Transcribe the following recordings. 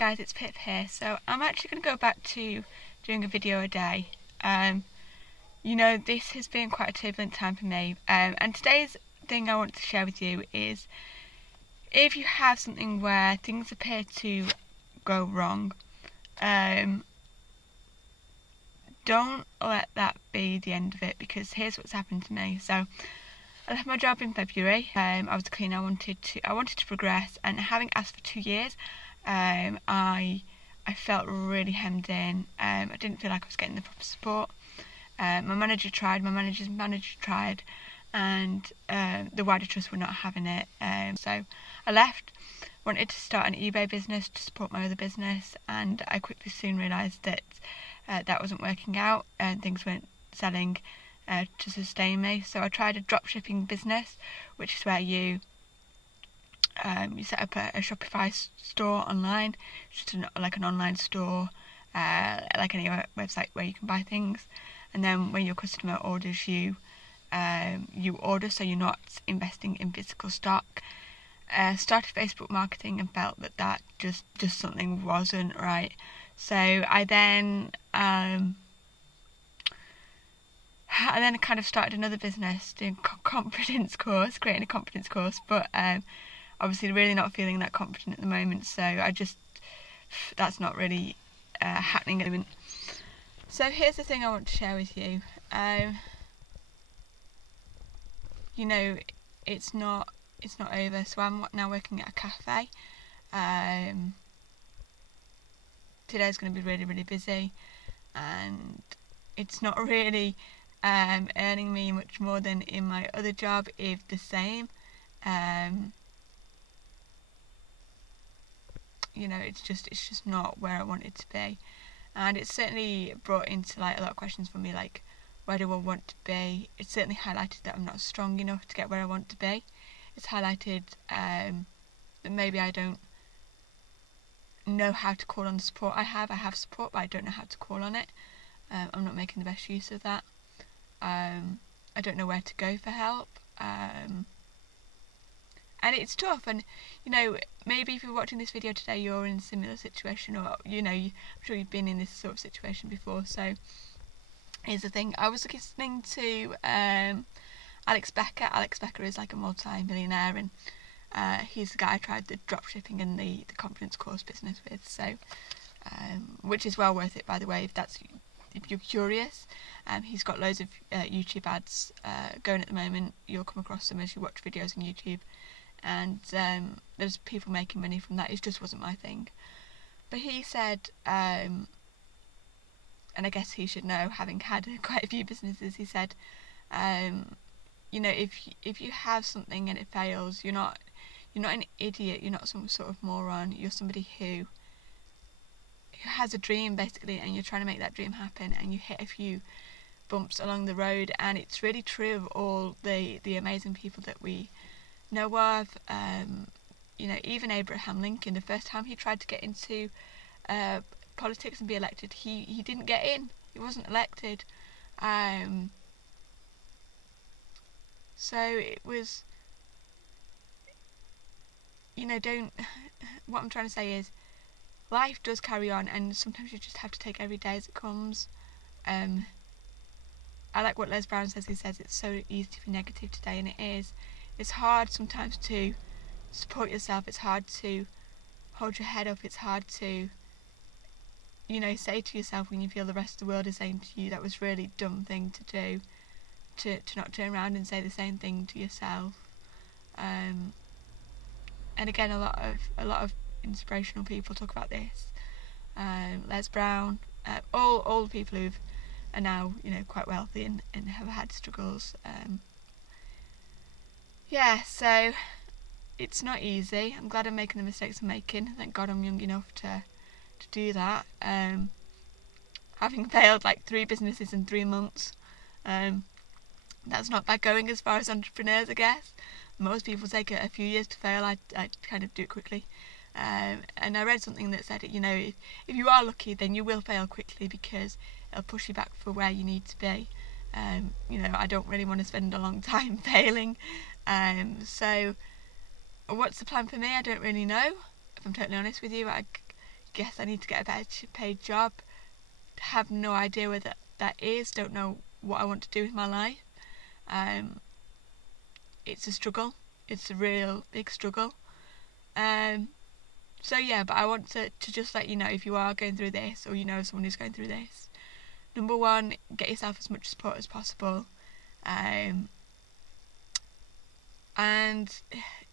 guys, it's Pip here. So I'm actually going to go back to doing a video a day. This has been quite a turbulent time for me, and today's thing I want to share with you is if you have something where things appear to go wrong, don't let that be the end of it, because here's what's happened to me. So I left my job in February. I was a cleaner. I wanted to progress, and having asked for 2 years, I felt really hemmed in. I didn't feel like I was getting the proper support. My manager's manager tried, and the wider trust were not having it. So I left, wanted to start an eBay business to support my other business, and I quickly soon realised that that wasn't working out, and things weren't selling to sustain me. So I tried a dropshipping business, which is where you set up a Shopify store online, just like an online store, like any website where you can buy things, and then when your customer orders you order, so you're not investing in physical stock. Started Facebook marketing and felt that just something wasn't right. So I then kind of started another business, doing creating a confidence course, but obviously really not feeling that confident at the moment, so that's not really happening at the moment. So here's the thing I want to share with you. It's not over. So I'm now working at a cafe. Today's going to be really, really busy, and it's not really earning me much more than in my other job, if the same. It's just not where I want it to be, and it's certainly brought into a lot of questions for me, like, where do I want to be? It's certainly highlighted that I'm not strong enough to get where I want to be. It's highlighted that maybe I don't know how to call on the support I have. I have support, but I don't know how to call on it. I'm not making the best use of that. I don't know where to go for help. And it's tough, and maybe if you're watching this video today, you're in a similar situation, or I'm sure you've been in this sort of situation before. So here's the thing: I was listening to Alex Becker. Alex Becker is like a multi-millionaire, and he's the guy I tried the dropshipping and the confidence course business with. So which is well worth it, by the way, if you're curious. He's got loads of YouTube ads going at the moment. You'll come across them as you watch videos on YouTube, and there's people making money from that. It just wasn't my thing. But he said, and I guess he should know, having had quite a few businesses, he said, if you have something and it fails, you're not an idiot, you're not some sort of moron, you're somebody who has a dream, basically, and you're trying to make that dream happen, and you hit a few bumps along the road. And it's really true of all the amazing people that we know of. Even Abraham Lincoln, the first time he tried to get into politics and be elected, he didn't get in. He wasn't elected. So it was, what I'm trying to say is, life does carry on, and sometimes you just have to take every day as it comes. I like what Les Brown says. He says it's so easy to be negative today, and it is. It's hard sometimes to support yourself. It's hard to hold your head up. It's hard to, say to yourself when you feel the rest of the world is saying to you, that was a really dumb thing to do, to not turn around and say the same thing to yourself. And again, a lot of inspirational people talk about this. Les Brown, all the people who are now quite wealthy and have had struggles. So it's not easy. I'm glad I'm making the mistakes I'm making. Thank God I'm young enough to do that. Having failed 3 businesses in 3 months, that's not bad going as far as entrepreneurs, I guess. Most people take a few years to fail. I kind of do it quickly. And I read something that said, if you are lucky, then you will fail quickly, because it'll push you back for where you need to be. I don't really want to spend a long time failing. So what's the plan for me? I don't really know, if I'm totally honest with you. guess I need to get a better paid job. Have no idea where that is. Don't know what I want to do with my life. It's a struggle. It's a real big struggle. So yeah, but I want to just let you know, if you are going through this, or you know someone who's going through this, number one, get yourself as much support as possible. And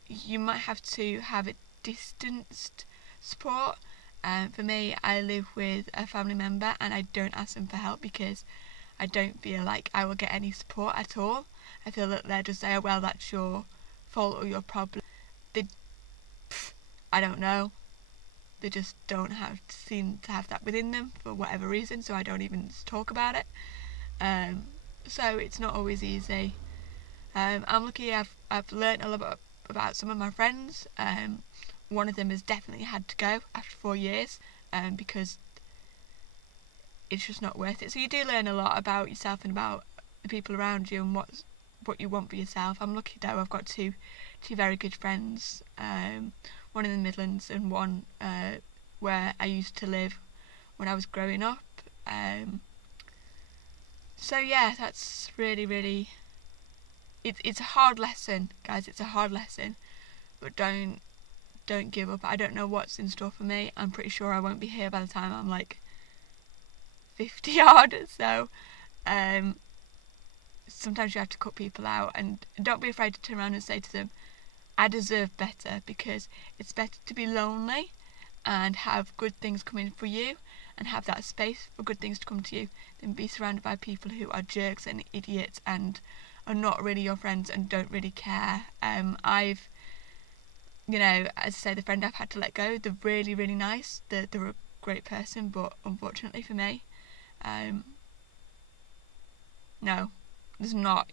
you might have to have a distanced support. For me, I live with a family member and I don't ask them for help because I don't feel like I will get any support at all. I feel that they'll just say, oh, well, that's your fault or your problem. I don't know. They just don't seem to have that within them for whatever reason, so I don't even talk about it. So it's not always easy. I'm lucky I've learnt a lot about some of my friends. One of them has definitely had to go after 4 years because it's just not worth it. So you do learn a lot about yourself and about the people around you and what you want for yourself. I'm lucky though, I've got two very good friends, one in the Midlands and one where I used to live when I was growing up. So yeah, that's really it's a hard lesson, guys. It's a hard lesson, but don't give up. I don't know what's in store for me. I'm pretty sure I won't be here by the time I'm like 50 odd. So sometimes you have to cut people out, and don't be afraid to turn around and say to them, I deserve better, because it's better to be lonely and have good things coming for you and have that space for good things to come to you than be surrounded by people who are jerks and idiots and are not really your friends and don't really care. I've, you know, as I say, the friend I've had to let go, they're really nice, they're a great person, but unfortunately for me, no, there's no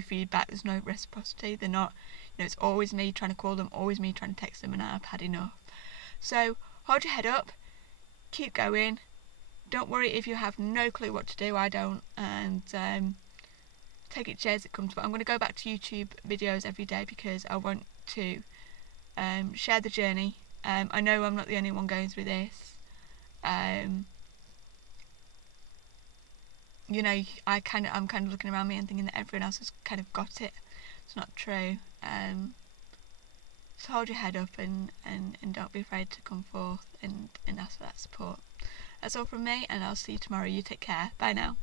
feedback, there's no reciprocity. They're not, you know, it's always me trying to call them, always me trying to text them, and I've had enough. So hold your head up, keep going, don't worry if you have no clue what to do. I don't, and take it as it comes. But I'm going to go back to YouTube videos every day because I want to share the journey. I know I'm not the only one going through this. You know, I'm kind of looking around me and thinking that everyone else has kind of got it. It's not true. So hold your head up and don't be afraid to come forth and ask for that support. That's all from me, and I'll see you tomorrow. You take care. Bye now.